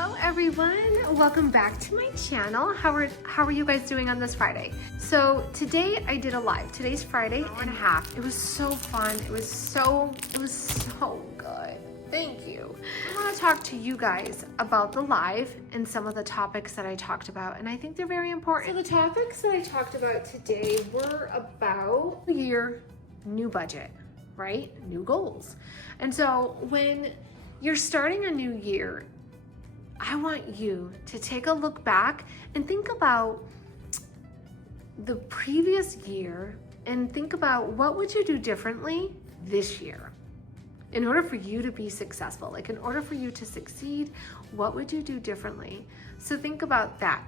Hello everyone, welcome back to my channel. How are you guys doing on this Friday? So today I did a live. Today's Friday and a half. It was so fun. It was so good. Thank you. I want to talk to you guys about the live and some of the topics that I talked about, and I think they're very important. So the topics that I talked about today were about the year, new budget, right? New goals. And so when you're starting a new year, I want you to take a look back and think about the previous year and think about what would you do differently this year in order for you to be successful. Like in order for you to succeed, what would you do differently? So think about that.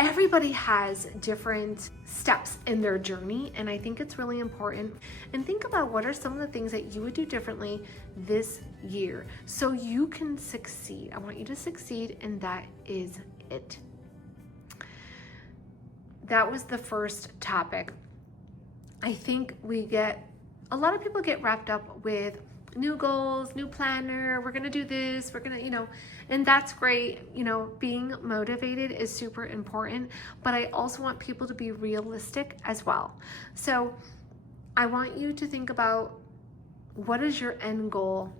Everybody has different steps in their journey, and I think it's really important. And think about what are some of the things that you would do differently this year so you can succeed. I want you to succeed, and that is it. That was the first topic. I think a lot of people get wrapped up with new goals, new planner, we're gonna do this, we're gonna, and that's great. Being motivated is super important, but I also want people to be realistic as well. So I want you to think about, what is your end goal?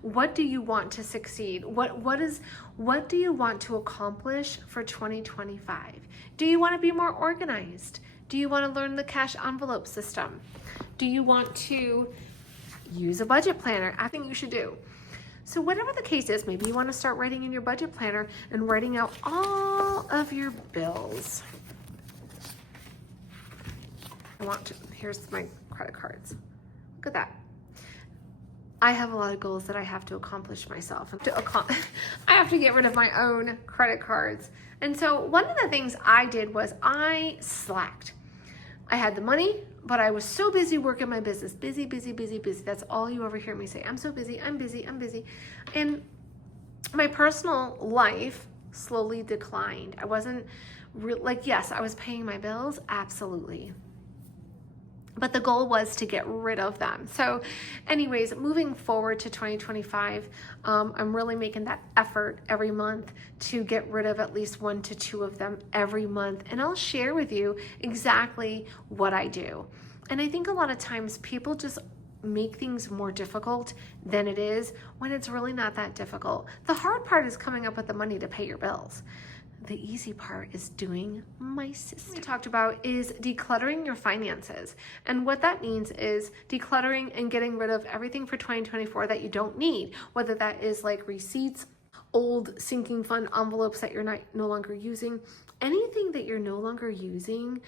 What do you want to succeed? What do you want to accomplish for 2025? Do you want to be more organized? Do you want to learn the cash envelope system? Do you want to use a budget planner? I think you should do. So whatever the case is, maybe you want to start writing in your budget planner and writing out all of your bills. Here's my credit cards. Look at that. I have a lot of goals that I have to accomplish myself. I have to get rid of my own credit cards. And so one of the things I did was I slacked. I had the money, but I was so busy working my business. Busy. That's all you ever hear me say. I'm so busy, I'm busy. And my personal life slowly declined. I wasn't yes, I was paying my bills, absolutely. But the goal was to get rid of them. So anyways, moving forward to 2025, I'm really making that effort every month to get rid of at least 1 to 2 of them every month. And I'll share with you exactly what I do. And I think a lot of times people just make things more difficult than it is when it's really not that difficult. The hard part is coming up with the money to pay your bills. The easy part is doing my system. What we talked about is decluttering your finances. And what that means is decluttering and getting rid of everything for 2024 that you don't need, whether that is like receipts, old sinking fund envelopes that you're no longer using, anything that you're no longer using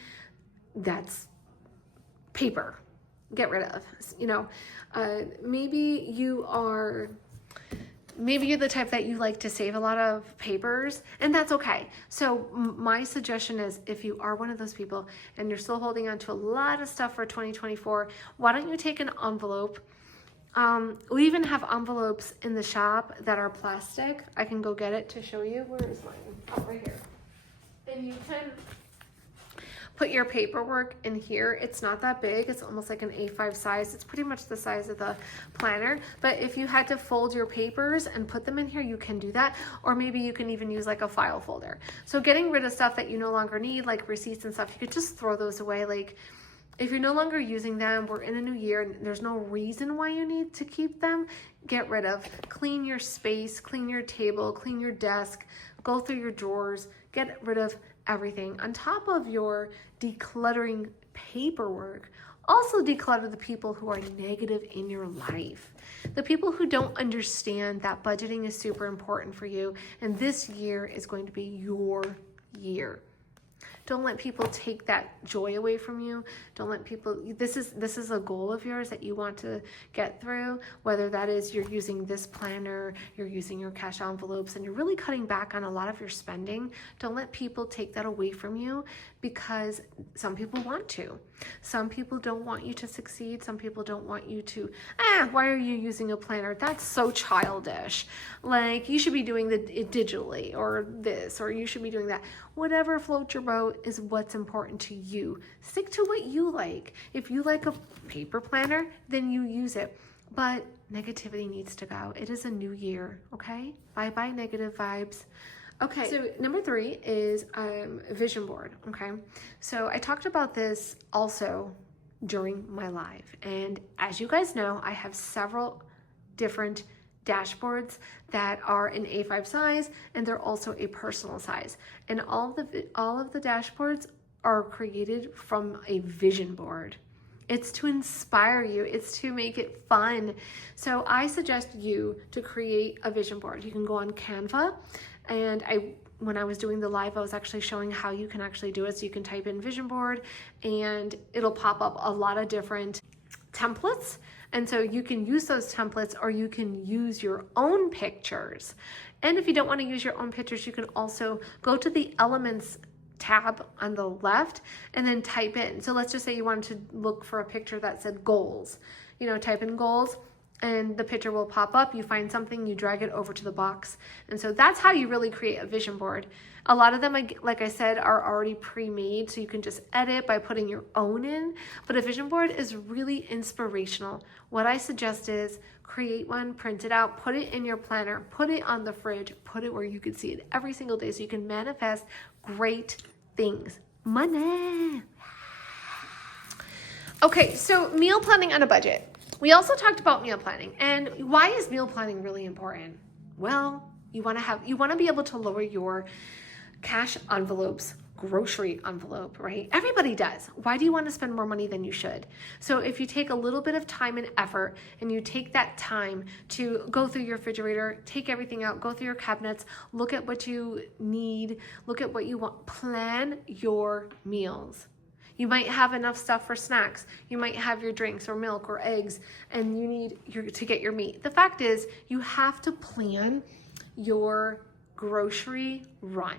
that's paper, get rid of. Maybe you're the type that you like to save a lot of papers, and that's okay. So my suggestion is, if you are one of those people and you're still holding on to a lot of stuff for 2024, why don't you take an envelope? We even have envelopes in the shop that are plastic. I can go get it to show you. Where is mine? Oh, right here. And you can put your paperwork in here. It's not that big. It's almost like an A5 size. It's pretty much the size of the planner. But if you had to fold your papers and put them in here, you can do that. Or maybe you can even use like a file folder. So getting rid of stuff that you no longer need, like receipts and stuff, you could just throw those away. Like if you're no longer using them, we're in a new year and there's no reason why you need to keep them, get rid of. Clean your space, clean your table, clean your desk, go through your drawers, get rid of everything. On top of your decluttering paperwork, also declutter the people who are negative in your life. The people who don't understand that budgeting is super important for you, and this year is going to be your year. Don't let people take that joy away from you. Don't let people, this is a goal of yours that you want to get through, whether that is you're using this planner, you're using your cash envelopes, and you're really cutting back on a lot of your spending. Don't let people take that away from you, because some people want to. Some people don't want you to succeed. Some people don't want you to, why are you using a planner? That's so childish. Like, you should be doing it digitally, or this, or you should be doing that. Whatever floats your boat is what's important to you. Stick to what you like. If you like a paper planner, then you use it. but negativity needs to go. It is a new year, okay? Bye-bye negative vibes. Okay, so number 3 is vision board, okay? So I talked about this also during my live. And as you guys know, I have several different dashboards that are an A5 size, and they're also a personal size. And all of the dashboards are created from a vision board. It's to inspire you. It's to make it fun. So I suggest you to create a vision board. You can go on Canva, and when I was doing the live, I was actually showing how you can actually do it. So you can type in vision board and it'll pop up a lot of different templates. And so you can use those templates, or you can use your own pictures. And if you don't want to use your own pictures, you can also go to the elements tab on the left and then type in. So let's just say you wanted to look for a picture that said goals. You know, type in goals and the picture will pop up. You find something, you drag it over to the box. And so that's how you really create a vision board. A lot of them, like I said, are already pre-made, so you can just edit by putting your own in. But a vision board is really inspirational. What I suggest is create one, print it out, put it in your planner, put it on the fridge, put it where you can see it every single day so you can manifest great things. Money. Okay, so meal planning on a budget. We also talked about meal planning, and why is meal planning really important? Well, you want to be able to lower your cash envelopes, grocery envelope, right? Everybody does. Why do you want to spend more money than you should? So if you take a little bit of time and effort, and you take that time to go through your refrigerator, take everything out, go through your cabinets, look at what you need, look at what you want, plan your meals. You might have enough stuff for snacks. You might have your drinks or milk or eggs, and you need to get your meat. The fact is, you have to plan your grocery run.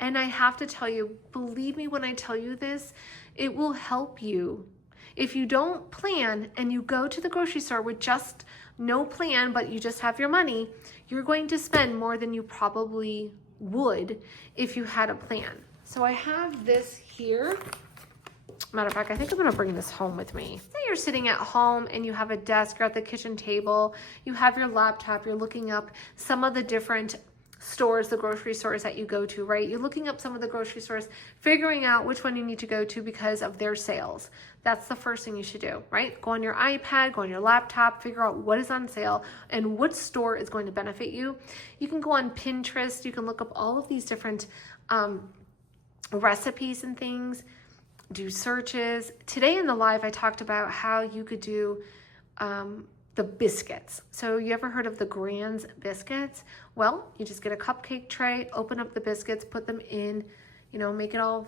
And I have to tell you, believe me when I tell you this, it will help you. If you don't plan and you go to the grocery store with just no plan, but you just have your money, you're going to spend more than you probably would if you had a plan. So I have this here. Matter of fact, I think I'm gonna bring this home with me. Say you're sitting at home and you have a desk, you're at the kitchen table, you have your laptop, you're looking up some of the different stores, the grocery stores that you go to, right? You're looking up some of the grocery stores, figuring out which one you need to go to because of their sales. That's the first thing you should do, right? Go on your iPad, go on your laptop, figure out what is on sale and what store is going to benefit you. You can go on Pinterest, you can look up all of these different recipes and things, do searches. Today in the live, I talked about how you could do the biscuits. So you ever heard of the Grand's biscuits? Well, you just get a cupcake tray, open up the biscuits, put them in, you know, make it all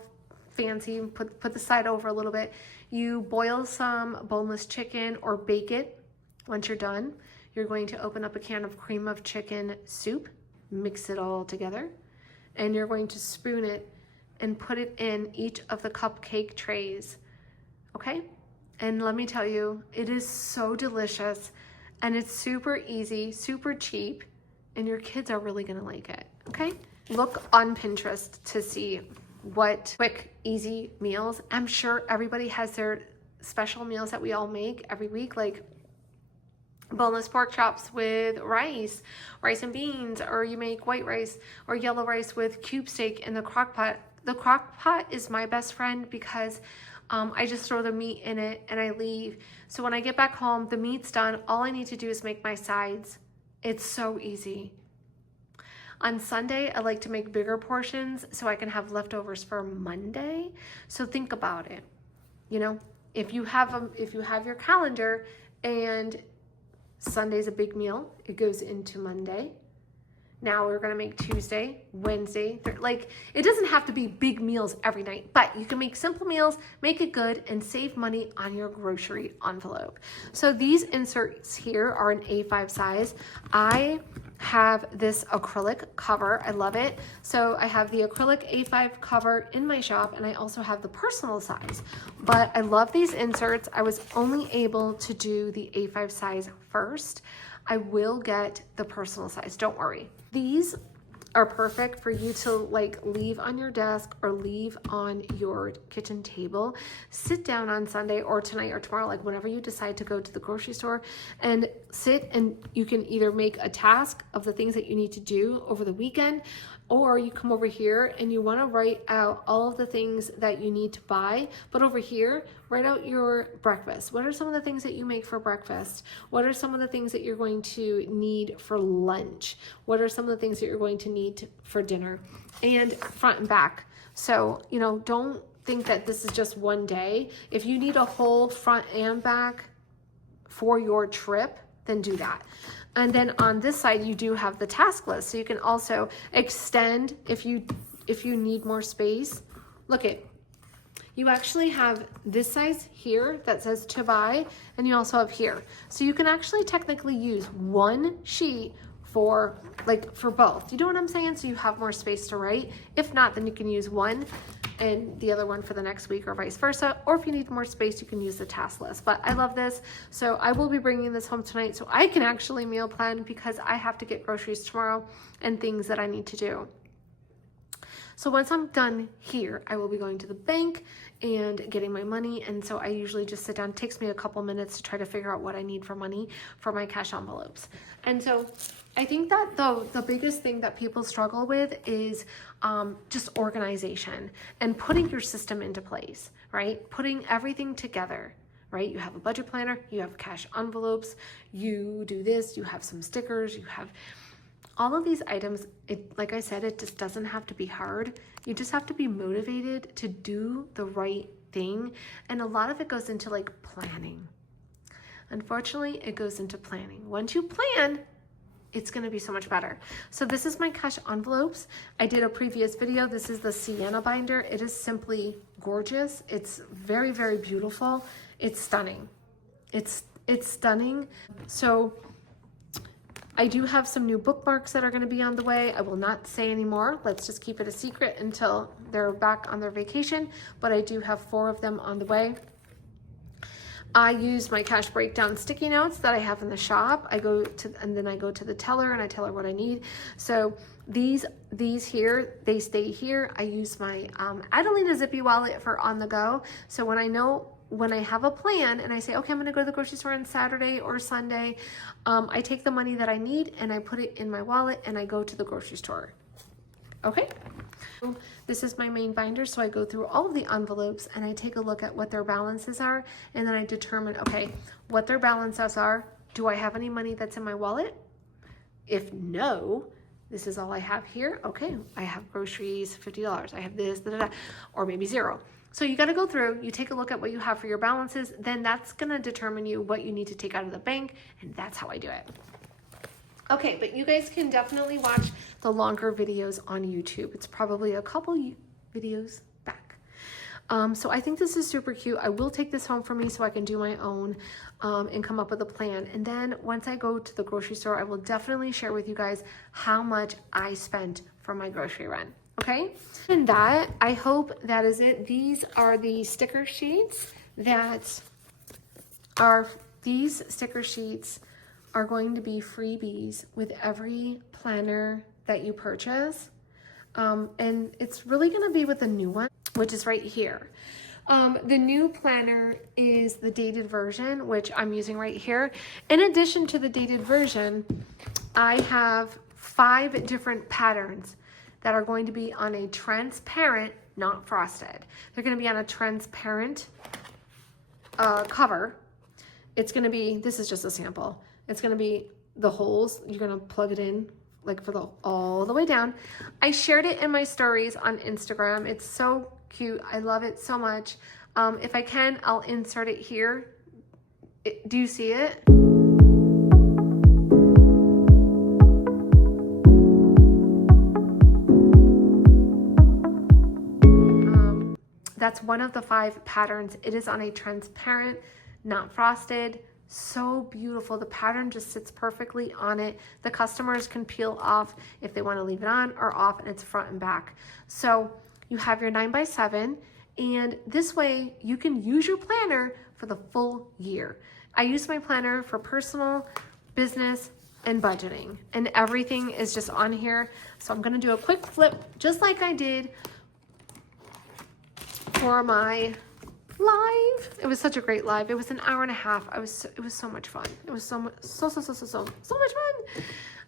fancy, put the side over a little bit. You boil some boneless chicken or bake it. Once you're done, you're going to open up a can of cream of chicken soup, mix it all together, and you're going to spoon it and put it in each of the cupcake trays, okay? And let me tell you, it is so delicious, and it's super easy, super cheap, and your kids are really gonna like it, okay? Look on Pinterest to see what quick, easy meals. I'm sure everybody has their special meals that we all make every week, like boneless pork chops with rice and beans, or you make white rice or yellow rice with cube steak in the crock pot. The crock pot is my best friend because I just throw the meat in it and I leave. So when I get back home, the meat's done. All I need to do is make my sides. It's so easy. On Sunday, I like to make bigger portions so I can have leftovers for Monday. So think about it. You know, if you have your calendar and Sunday's a big meal, it goes into Monday. Now we're gonna make Tuesday, Wednesday, like it doesn't have to be big meals every night, but you can make simple meals, make it good, and save money on your grocery envelope. So these inserts here are an A5 size. I have this acrylic cover, I love it. So I have the acrylic A5 cover in my shop, and I also have the personal size. But I love these inserts. I was only able to do the A5 size first. I will get the personal size, don't worry. These are perfect for you to like leave on your desk or leave on your kitchen table. Sit down on Sunday or tonight or tomorrow, like whenever you decide to go to the grocery store, and sit, and you can either make a task of the things that you need to do over the weekend, or you come over here and you want to write out all of the things that you need to buy. But over here, write out your breakfast. What are some of the things that you make for breakfast? What are some of the things that you're going to need for lunch? What are some of the things that you're going to need for dinner? And front and back. So, you know, don't think that this is just one day. If you need a whole front and back for your trip, then do that. And then on this side, you do have the task list. So you can also extend if you need more space. Look at, you actually have this size here that says to buy, and you also have here. So you can actually technically use one sheet for both. You know what I'm saying? So you have more space to write. If not, then you can use one and the other one for the next week, or vice versa. Or if you need more space, you can use the task list. But I love this. So I will be bringing this home tonight so I can actually meal plan, because I have to get groceries tomorrow and things that I need to do. So once I'm done here, I will be going to the bank and getting my money. And so I usually just sit down. It takes me a couple minutes to try to figure out what I need for money for my cash envelopes. And so I think that the biggest thing that people struggle with is just organization and putting your system into place, right? Putting everything together, right? You have a budget planner, you have cash envelopes, you do this, you have some stickers, you have all of these items. Like I said, it just doesn't have to be hard. You just have to be motivated to do the right thing. And a lot of it goes into like planning. Unfortunately, it goes into planning. Once you plan, it's going to be so much better. So this is my cash envelopes. I did a previous video. This is the Sienna Binder. It is simply gorgeous. It's very, very beautiful. It's stunning. It's stunning. So I do have some new bookmarks that are going to be on the way. I will not say anymore. Let's just keep it a secret until they're back on their vacation. But I do have 4 of them on the way. I use my cash breakdown sticky notes that I have in the shop. And then I go to the teller and I tell her what I need. So these here, they stay here. I use my Adelina Zippy wallet for on the go. So when I have a plan and I say, okay, I'm going to go to the grocery store on Saturday or Sunday, I take the money that I need and I put it in my wallet and I go to the grocery store. Okay. This is my main binder. So I go through all of the envelopes and I take a look at what their balances are. And then I determine, okay, what their balances are. Do I have any money that's in my wallet? If no, this is all I have here. Okay, I have groceries, $50. I have this, or maybe 0. So you got to go through, you take a look at what you have for your balances, then that's going to determine you what you need to take out of the bank, and that's how I do it. Okay, but you guys can definitely watch the longer videos on YouTube. It's probably a couple videos back. So I think this is super cute. I will take this home for me so I can do my own and come up with a plan. And then once I go to the grocery store, I will definitely share with you guys how much I spent for my grocery run. Okay, and that, I hope that is it. These are the sticker sheets these sticker sheets are going to be freebies with every planner that you purchase. And it's really going to be with the new one, which is right here. The new planner is the dated version, which I'm using right here. In addition to the dated version, I have 5 different patterns that are going to be on a transparent, not frosted. They're going to be on a transparent cover. It's going to be, this is just a sample. It's going to be the holes. You're going to plug it in like for all the way down. I shared it in my stories on Instagram. It's so cute. I love it so much. If I can, I'll insert it here. Do you see it? That's one of the 5 patterns. It is on a transparent, not frosted. So beautiful. The pattern just sits perfectly on it. The customers can peel off if they want to leave it on or off, and it's front and back. So you have your 9x7, and this way you can use your planner for the full year. I use my planner for personal, business, and budgeting, and everything is just on here. So I'm gonna do a quick flip just like I did for my live. It was such a great live. It was an hour and a half. It was so much fun. It was so much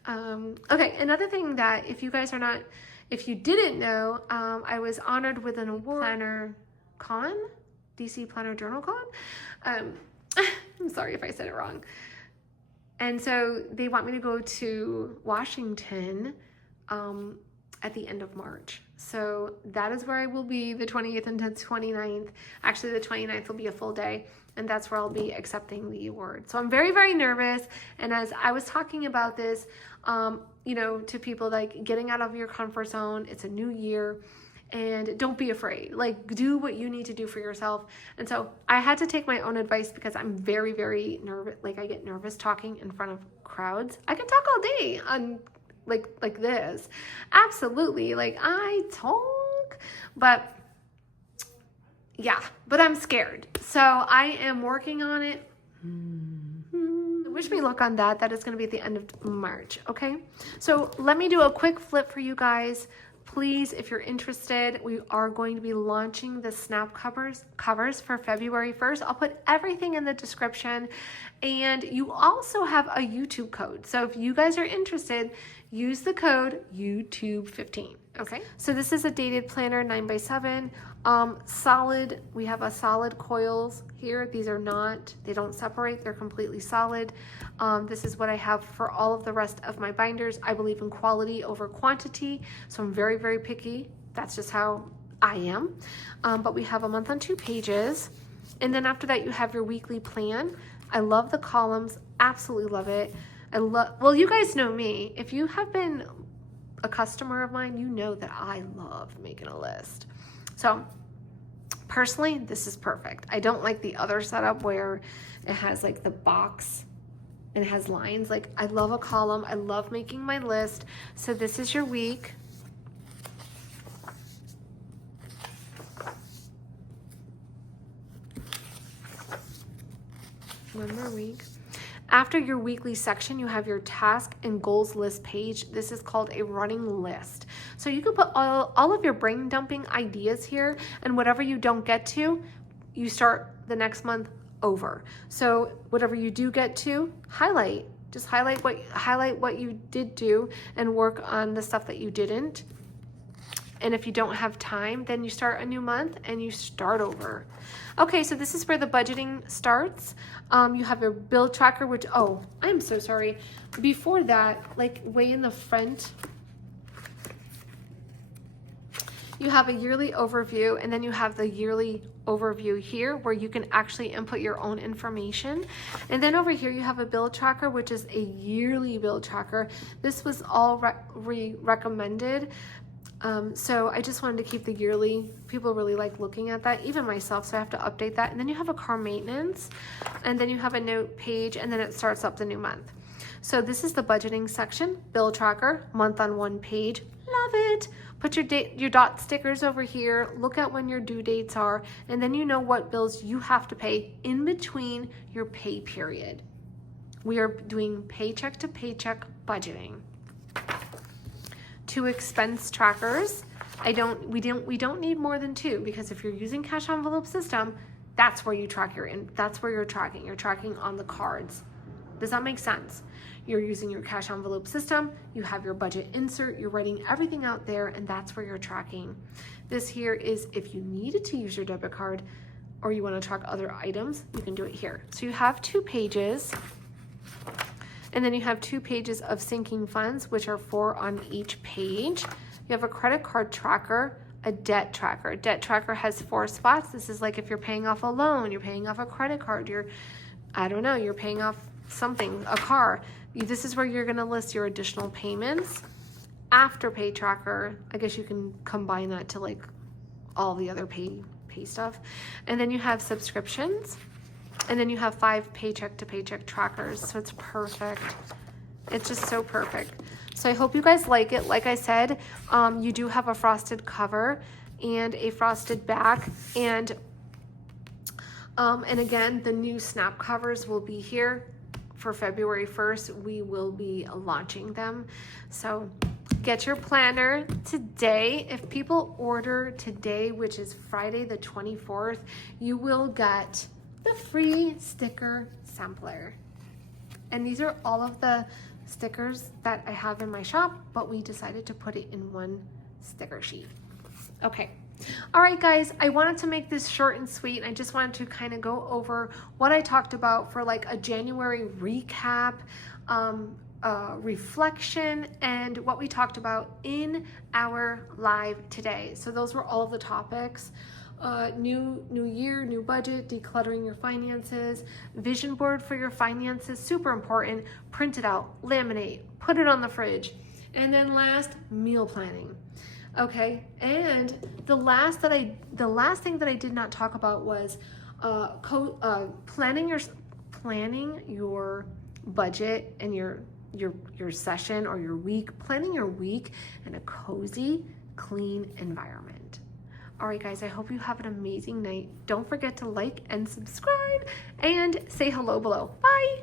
fun. Okay, another thing that if you didn't know, I was honored with an award, Planner Con, DC Planner Journal Con. I'm sorry if I said it wrong. And so they want me to go to Washington at the end of March. So that is where I will be the 28th and the 29th. Actually, the 29th will be a full day, and that's where I'll be accepting the award. So I'm very, very nervous. And as I was talking about this, you know, to people, like, getting out of your comfort zone, it's a new year, and don't be afraid. Like, do what you need to do for yourself. And so I had to take my own advice because I'm very, very nervous. Like, I get nervous talking in front of crowds. I can talk all day on like this. Absolutely. Like, I talk, but yeah, but I'm scared. So I am working on it. Wish me luck on that. That is going to be at the end of March. Okay. So let me do a quick flip for you guys. Please, if you're interested, we are going to be launching the snap covers for February 1st. I'll put everything in the description, and you also have a YouTube code. So if you guys are interested, use the code YouTube15. Okay. So this is a dated planner, 9x7, solid. We have a solid coils here. These are not, they don't separate. They're completely solid. This is what I have for all of the rest of my binders. I believe in quality over quantity. So I'm very, very picky. That's just how I am. But we have a month on 2 pages. And then after that, you have your weekly plan. I love the columns. Absolutely love it. Well, you guys know me. If you have been a customer of mine, you know that I love making a list. So personally, this is perfect. I don't like the other setup where it has like the box and it has lines. Like, I love a column. I love making my list. So this is your week. One more week. After your weekly section, you have your task and goals list page. This is called a running list. So you can put all of your brain dumping ideas here, and whatever you don't get to, you start the next month over. So whatever you do get to, highlight. Just highlight what you did do and work on the stuff that you didn't. And if you don't have time, then you start a new month and you start over. Okay, so this is where the budgeting starts. You have your bill tracker, which, oh, I'm so sorry. Before that, like way in the front, you have a yearly overview, and then you have the yearly overview here where you can actually input your own information. And then over here, you have a bill tracker, which is a yearly bill tracker. This was all recommended. So I just wanted to keep the yearly. People really like looking at that, even myself, so I have to update that. And then you have a car maintenance, and then you have a note page, and then it starts up the new month. So this is the budgeting section, bill tracker, month on 1 page. Love it. Put your dot stickers over here, look at when your due dates are, and then you know what bills you have to pay in between your pay period. We are doing paycheck to paycheck budgeting. 2 expense trackers. We don't need more than 2, because if you're using cash envelope system, that's where you track that's where you're tracking. You're tracking on the cards. Does that make sense? You're using your cash envelope system, you have your budget insert, you're writing everything out there, and that's where you're tracking. This here is if you needed to use your debit card or you want to track other items, you can do it here. So you have 2 pages. And then you have 2 pages of sinking funds, which are 4 on each page. You have a credit card tracker, a debt tracker. Debt tracker has 4 spots. This is like if you're paying off a loan, you're paying off a credit card, you're paying off something, a car. This is where you're gonna list your additional payments. Afterpay tracker, I guess you can combine that to like all the other pay stuff. And then you have subscriptions. And then you have 5 paycheck to paycheck trackers. So it's perfect. It's just so perfect. So I hope you guys like it. Like I said, you do have a frosted cover and a frosted back. And again, the new snap covers will be here for February 1st, we will be launching them. So get your planner today. If people order today, which is Friday the 24th, you will get the free sticker sampler. And these are all of the stickers that I have in my shop, but we decided to put it in one sticker sheet. Okay. All right, guys, I wanted to make this short and sweet. I just wanted to kind of go over what I talked about for like a January recap, reflection, and what we talked about in our live today. So those were all of the topics. New year, new budget, decluttering your finances, vision board for your finances, super important. Print it out, laminate, put it on the fridge. And then last, meal planning. Okay, and the last thing that I did not talk about was planning your budget and your session or your week, planning your week in a cozy, clean environment. All right, guys, I hope you have an amazing night. Don't forget to like and subscribe and say hello below. Bye.